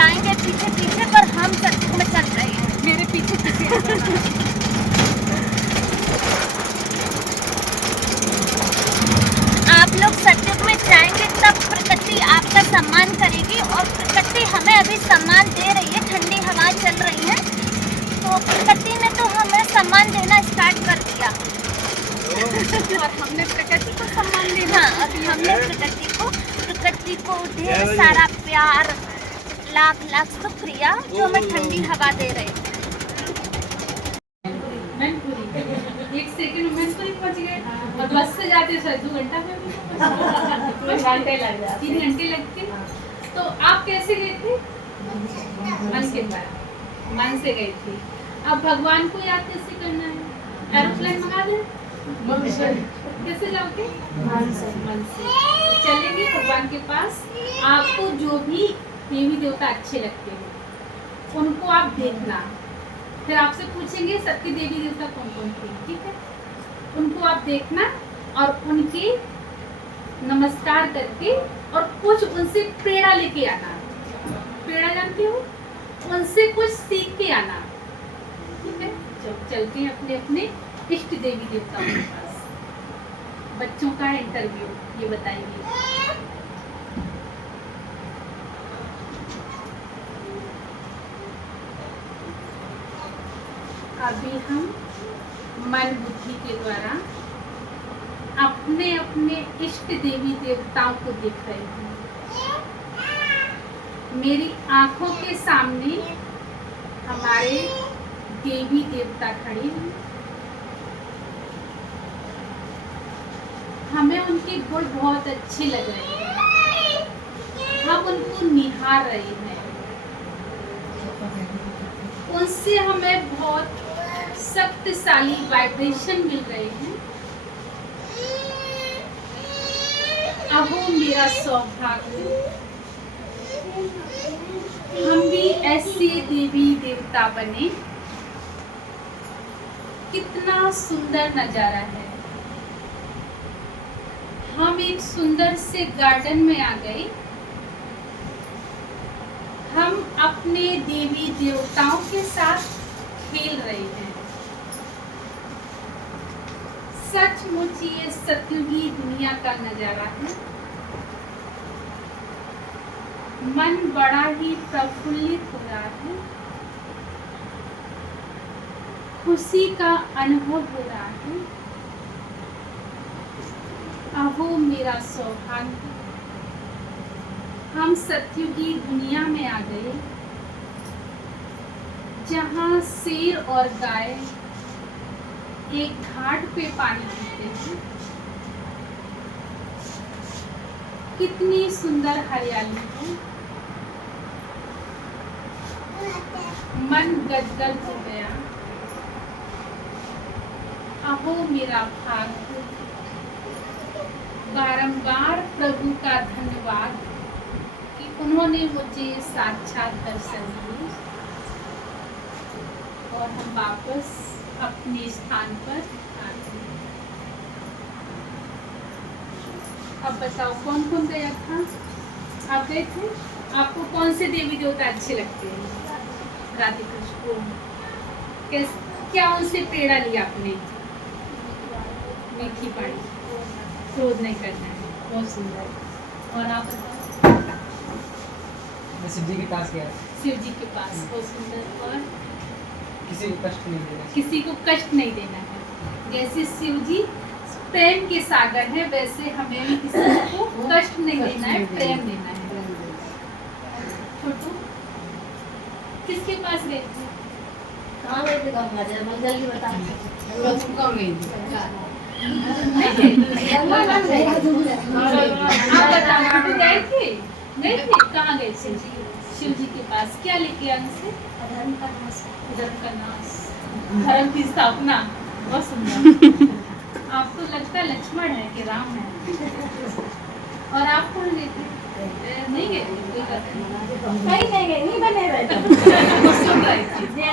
जाएंगे पीछे पीछे, पर हम सत्युग में चल रहे हैं। मेरे पीछे पीछे आप लोग सत्युग में जाएंगे तब प्रकृति आपका सम्मान करेगी, और प्रकृति हमें अभी सम्मान दे रही है। ठंडी हवा चल रही है तो प्रकृति ने तो हमें सम्मान देना स्टार्ट कर दिया। और हमने प्रकृति को सम्मान देना। हाँ, अभी हमने प्रकृति को ढेर सारा प्यार, लाख लाख शुक्रिया जो हमें ठंडी हवा दे रहे हैं। मैनपुरी 1 सेकंड मैनपुरी पहुंच गए, और बस से जाते सर 2 घंटा में घंटे लग जाते, 3 घंटे लगते। तो आप कैसे गए थे? मन के द्वारा, मन से गई थी। अब भगवान को याद कैसे करना है? एरोप्लेन मंगा दें? कैसे जाओगे? मन से चलेंगे भगवान के पास। आपको जो भी देवी देवता अच्छे लगते हैं उनको आप देखना, फिर आपसे पूछेंगे सबकी देवी देवता कौन कौन थे, ठीक है? उनको आप देखना और उनके नमस्कार करके और कुछ उनसे प्रेरणा लेके आना। प्रेरणा जानते हो? उनसे कुछ सीख के आना, ठीक है? जब चलते हैं अपने अपने इष्ट देवी देवताओं के पास। बच्चों का इंटरव्यू, ये बताएंगे। अभी हम मन बुद्धि के द्वारा अपने अपने इष्ट देवी देवताओं को देख रहे हैं। मेरी आंखों के सामने हमारे देवी देवता खड़े हैं। हमें उनके गुण बहुत अच्छे लग रहे हैं, हम उनको निहार रहे हैं। उनसे हमें बहुत शक्तिशाली वाइब्रेशन मिल रहे हैं। अहो मेरा सौभाग्य, हम भी ऐसे देवी देवता बने। कितना सुंदर नजारा है। हम एक सुंदर से गार्डन में आ गए। हम अपने देवी देवताओं के साथ खेल रहे हैं। सचमुच ये सत्युगी दुनिया का नजारा है। मन बड़ा ही प्रफुल्लित हो रहा है। खुशी का अनुभव हो रहा है। अहो मेरा सौभाग्य, हम सत्युगी दुनिया में आ गए, जहाँ शेर और गाय एक घाट पे पानी पीते हैं। कितनी सुंदर हरियाली है। मन गदगद हो गया। अहो मेरा भाग्य, बारंबार प्रभु का धन्यवाद कि उन्होंने मुझे साक्षात दर्शन दिए। और हम वापस अपने स्थान पर आते हैं। अब बताओ कौन कौन गया था? आप गए थे? आपको कौन से देवी देवता अच्छे लगते हैं? राधे कृष्ण को क्या उनसे प्रेरणा लिया आपने? मीठी पानी, क्रोध नहीं करना है। बहुत सुंदर। और आप बताओ? शिव जी के पास गया। शिव जी के पास, बहुत सुंदर। और किसी को कष्ट नहीं देना। किसी को कष्ट नहीं देना है। जैसे शिव जी प्रेम के सागर है, वैसे हमें भी किसी को कष्ट नहीं देना है, प्रेम देना है। छोटू किसके पास गए थे? कहाँ गए थे? गंगा जी, जल्दी बता। आप बताओ, गए थे? गए थे? कहाँ गए थे? शिव जी के पास। क्या लेके आए उनसे? धर्म का नाश। धर्म का नाश, धर्म की स्थापना। बहुत सुंदर। आपको लगता है लक्ष्मण है कि राम है? और आप कौन गए थे? नहीं गए थे? कहीं नहीं गए, नहीं बने रहे। सुन रहे थे।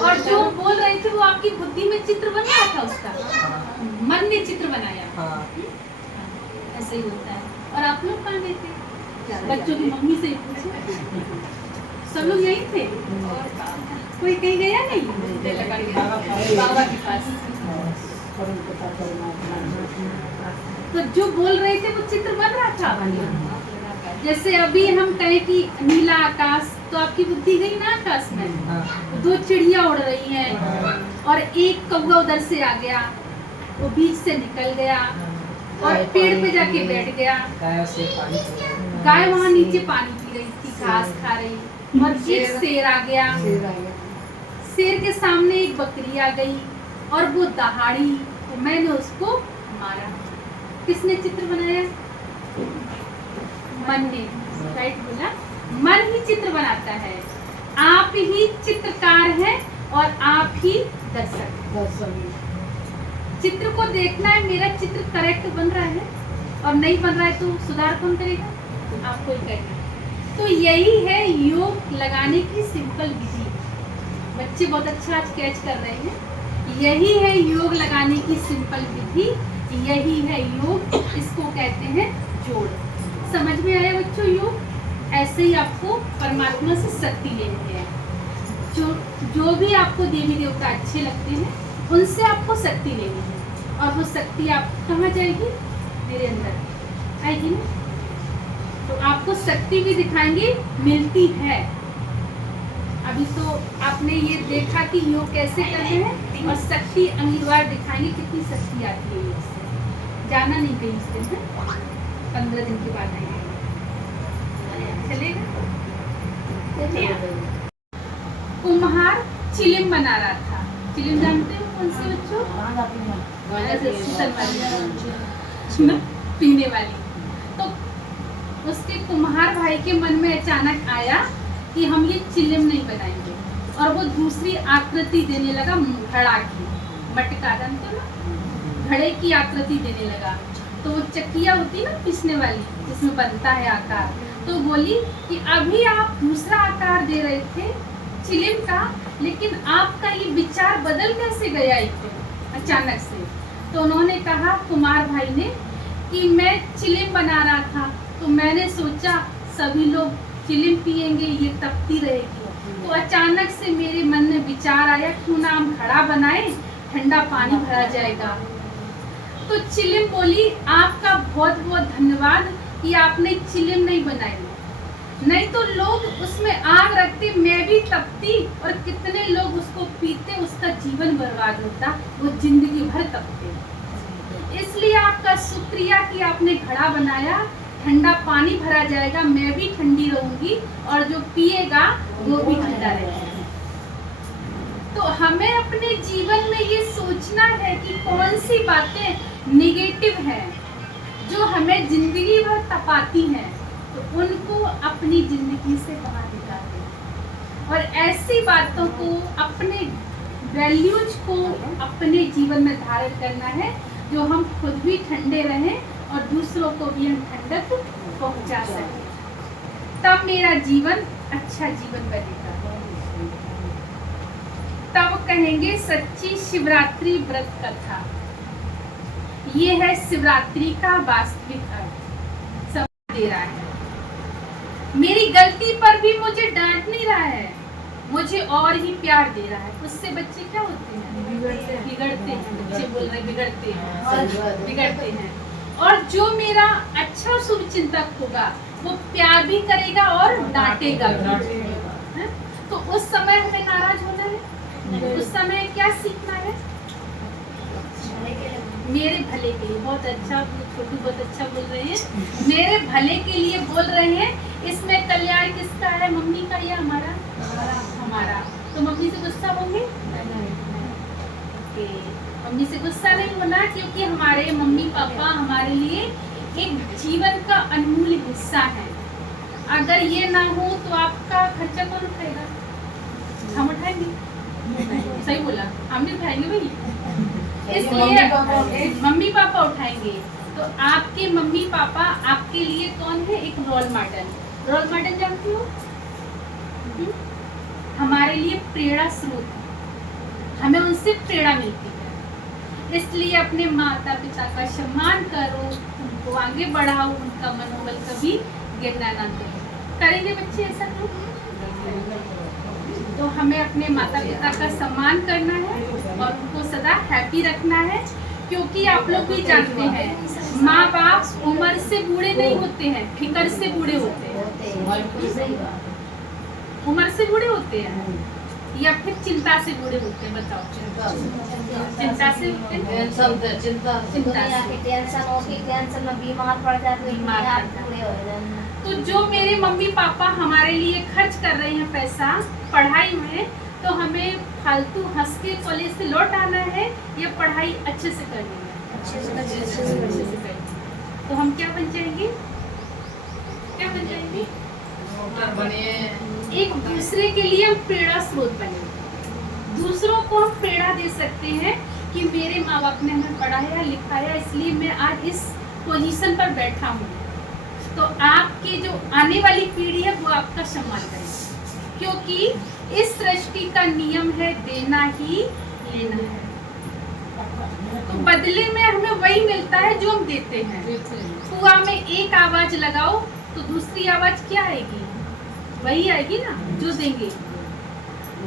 और जो बोल रहे थे वो आपकी बुद्धि में चित्र बन रहा था उसका? मन ने चित्र बनाया। हाँ। ऐसे ही होता है। और आप लोग कहाँ गए थे? बच्चों की मम्मी से ही पूछो। सब लोग यही थे, कोई कहीं गया नहीं? बाबा के पास। तो जो बोल रहे थे वो चित्र बन रहा था। जैसे अभी हम कहें कि नीला आकाश, तो आपकी बुद्धि गई ना आकाश में, 2 चिड़िया उड़ रही हैं और एक कौवा उधर से आ गया, वो बीच से निकल गया और पेड़ पे जाके बैठ गया। गाय वहाँ नीचे पानी पी रही थी, घास खा रही, और एक शेर आ गया। शेर के सामने एक बकरी आ गई और वो दहाड़ी, तो मैंने उसको मारा। किसने चित्र बनाया? मन ने। राइट बोला, मन ही चित्र बनाता है। आप ही चित्रकार हैं और आप ही दर्शक। चित्र को देखना है, मेरा चित्र करेक्ट बन रहा है और नहीं बन रहा है तो सुधार कौन करेगा? आपको ही करना। तो यही है योग लगाने की सिंपल विधि। बच्चे बहुत अच्छा आज कैच कर रहे हैं। यही है योग लगाने की सिंपल विधि, यही है योग। इसको कहते हैं जोड़। समझ में आया बच्चों? योग ऐसे ही आपको परमात्मा से शक्ति लेनी है। जो भी आपको देवी देवता अच्छे लगते हैं उनसे आपको शक्ति लेनी है, और वो शक्ति आप कहाँ जाएगी? मेरे अंदर आएगी ना। तो आपको शक्ति भी दिखाएंगे, मिलती है। अभी तो आपने ये देखा कि योग कैसे करते हैं, और शक्ति अगली बार दिखाएंगे कितनी शक्ति आती है योग से। जाना नहीं कहीं इस दिन में, 15 दिन के बाद आएंगे। चलेगा? कुम्हार चिलिम बना रहा था। चिलिम जानते हो कौन से बच्चों? पीने वाली। तो उसके कुम्हार भाई के मन में अचानक आया कि हम ये चिलिम नहीं बनाएंगे, और वो दूसरी आकृति देने लगा घड़ा की। मटका जानते हो? घड़े की आकृति देने लगा। तो वो चक्किया होती ना पीसने वाली, जिसमें बनता है आकार, तो बोली कि अभी आप दूसरा आकार दे रहे थे चिलिम का, लेकिन आपका ये विचार बदल कैसे गया एकदम अचानक से? तो उन्होंने कहा, कुमार भाई ने, कि मैं चिलिम बना रहा था, तो मैंने सोचा सभी लोग चिलिम पिएंगे, ये तपती रहेगी। तो अचानक से मेरे मन में विचार आया, क्यों ना हम घड़ा बनाए, ठंडा पानी भरा जाएगा। तो चिलिम बोली, आपका बहुत बहुत धन्यवाद कि आपने चिलिम नहीं बनाई, नहीं तो लोग उसमें आग रखते, मैं भी तपती, और कितने लोग उसको पीते, उसका जीवन बर्बाद होता, वो जिंदगी भर तपते। इसलिए आपका शुक्रिया कि आपने घड़ा बनाया, ठंडा पानी भरा जाएगा, मैं भी ठंडी रहूंगी, और जो पिएगा वो भी ठंडा रहेगा। तो हमें अपने जीवन में ये सोचना है कि कौन सी बातें निगेटिव हैं जो हमें जिंदगी भर तपाती हैं, तो उनको अपनी जिंदगी से बाहर निकाल दें, और ऐसी बातों को, अपने वैल्यूज को अपने जीवन में धारण करना है, जो हम खुद भी ठंडे रहें और दूसरों को भी हम ठंडक पहुंचा सकें। तब मेरा जीवन अच्छा जीवन बनेगा। तब कहेंगे सच्ची शिवरात्रि व्रत कथा। ये है शिवरात्रि का वास्तविक अर्थ। सब दे रहा है, मेरी गलती पर भी मुझे डांट नहीं रहा है, मुझे और ही प्यार दे रहा है। उससे बच्चे क्या होते हैं? बिगड़ते हैं। बच्चे बोल रहे बिगड़ते हैं। और जो मेरा अच्छा शुभ चिंतक होगा वो प्यार भी करेगा और डांटेगा भी। तो उस समय हमें नाराज होना है, उस समय क्या सीखना है? मेरे भले के लिए। बहुत अच्छा, छोटू बहुत अच्छा बोल रहे हैं, मेरे भले के लिए बोल रहे हैं। इसमें कल्याण किसका है? मम्मी का या हमारा? हमारा। तो मम्मी से गुस्सा होंगे? मम्मी से गुस्सा नहीं होना, क्योंकि हमारे मम्मी पापा हमारे लिए एक जीवन का अनमोल हिस्सा है। अगर ये ना हो तो आपका खर्चा कौन उठाएगा? हम उठाएंगे। सही बोला, हम भी उठाएंगे भाई। इसलिए मम्मी पापा उठाएंगे। तो आपके मम्मी पापा आपके लिए कौन है? एक रोल मॉडल। रोल मॉडल जानती हो? हमारे लिए प्रेरणा स्रोत है, हमें उनसे प्रेरणा मिलती है। इसलिए अपने माता पिता का सम्मान करो, उनको आगे बढ़ाओ, उनका मनोबल कभी गिरना ना दे। करेंगे बच्चे ऐसा? तो हमें अपने माता पिता का सम्मान करना है और उनको सदा हैप्पी रखना है, क्योंकि आप लोग भी जानते हैं माँ बाप उम्र से बूढ़े नहीं होते हैं, फिक्र से बूढ़े होते हैं। उम्र से बूढ़े होते हैं या फिर चिंता से बूढ़े होते हैं, बताओ। चिंता से होते हैं, चिंता से। टेंशन होगी, टेंशन में बीमार पड़ जाते बीमार हैं, पड़ पूरे हो जाते। तो जो मेरे मम्मी पापा हमारे लिए खर्च कर रहे हैं पैसा पढ़ाई में, तो हमें फालतू हंस के कॉलेज से लौट आना है या पढ़ाई अच्छे से करनी है, अच्छे से करनी है। तो हम क्या बन जाएंगे, क्या बन जाएंगे? एक दूसरे के लिए हम प्रेरणा स्रोत बने, दूसरों को हम प्रेरणा दे सकते हैं कि मेरे माँ बाप ने हमें पढ़ाया लिखाया, इसलिए मैं आज इस पोजीशन पर बैठा हूँ। तो आपकी जो आने वाली पीढ़ी है वो आपका सम्मान करेगी, क्योंकि इस सृष्टि का नियम है देना ही लेना है। तो बदले में हमें वही मिलता है जो हम देते हैं। कुआं में एक आवाज लगाओ तो दूसरी आवाज क्या आएगी, वही आएगी ना जो देंगे।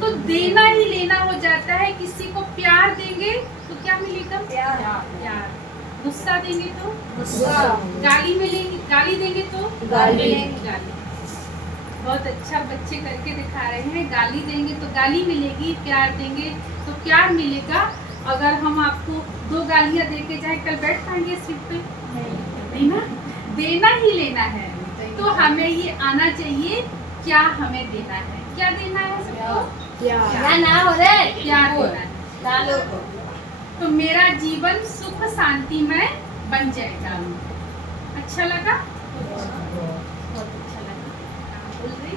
तो देना ही लेना हो जाता है। किसी को प्यार देंगे तो क्या मिलेगा, प्यार। गुस्सा देंगे तो गुस्सा, गाली मिलेगी, गाली देंगे तो गाली। बहुत अच्छा बच्चे करके दिखा रहे हैं। गाली देंगे तो गाली मिलेगी, प्यार देंगे तो प्यार मिलेगा। अगर हम आपको 2 गालियां देके जाए, कल बैठ पाएंगे सीट पे? नहीं ना। देना ही लेना है। तो हमें ये आना चाहिए क्या हमें देना है, क्या देना है सबको, क्या ना हो रे, प्यार देना है। तो मेरा जीवन सुख शांति में बन जाएगा। अच्छा लगा, बहुत अच्छा लगा। बोल रही